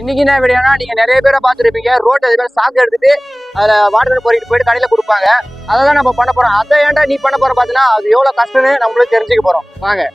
இன்னைக்கு என்ன வீடியோனா, நீங்க நிறைய பேரை பார்த்துருப்பீங்க ரோட் அது பேர் சாக்கு எடுத்துட்டு அதில் வாட்டர் போயிட்டு போயிட்டு கடையில் கொடுப்பாங்க. அதை தான் நம்ம பண்ண போறோம். அதை ஏன்டா நீ பண்ண போற பார்த்தீங்கன்னா, அது எவ்வளோ கஷ்டம்னு நம்மளும் தெரிஞ்சுக்க போறோம். வாங்க.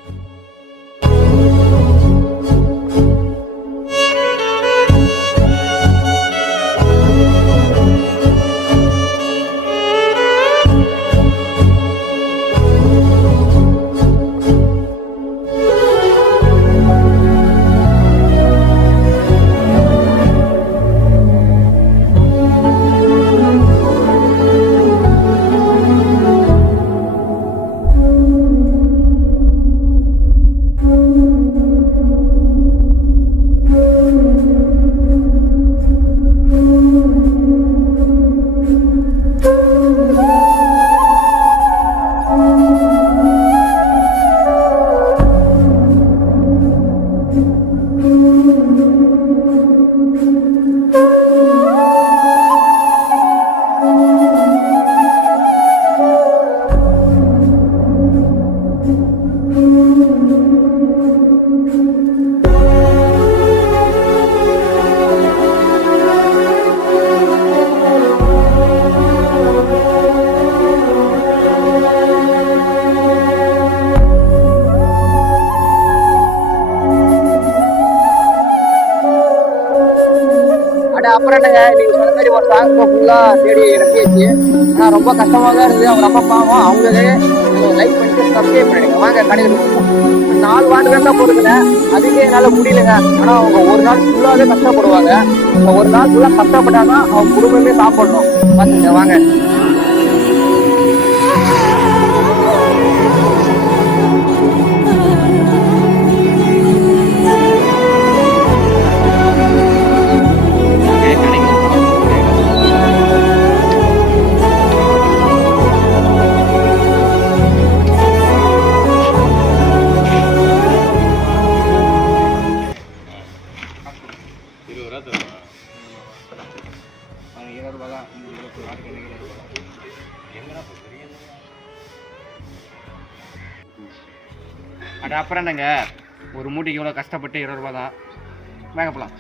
அப்புறம் என்னங்க, நீங்க சொன்ன மாதிரி ஒரு சாக்கு ஃபுல்லா தேடி இறக்கியாச்சு. ஆனால் ரொம்ப கஷ்டமாக தான் இருந்தது. அவங்க ரொம்ப பாவம். அவங்களே லைக் பண்ணிட்டு சப்ஸ்கிரைப் பண்ணிடுங்க. வாங்க கடையில் 4 வாட்டுகள் தான் போடுதுங்க. அதுக்கே என்னால் முடியலைங்க. ஆனால் அவங்க ஒரு நாள் ஃபுல்லாகவே கஷ்டப்படுவாங்க. இப்போ ஒரு நாள் ஃபுல்லாக கஷ்டப்பட்டாதான் அவங்க குடும்பமே சாப்பிடணும். பார்த்துங்க வாங்க. அப்புறம் என்னங்க, ஒரு மூட்டைக்கு இவ்வளோ கஷ்டப்பட்டு 20 ரூபா தான். வாங்க போகலாம்.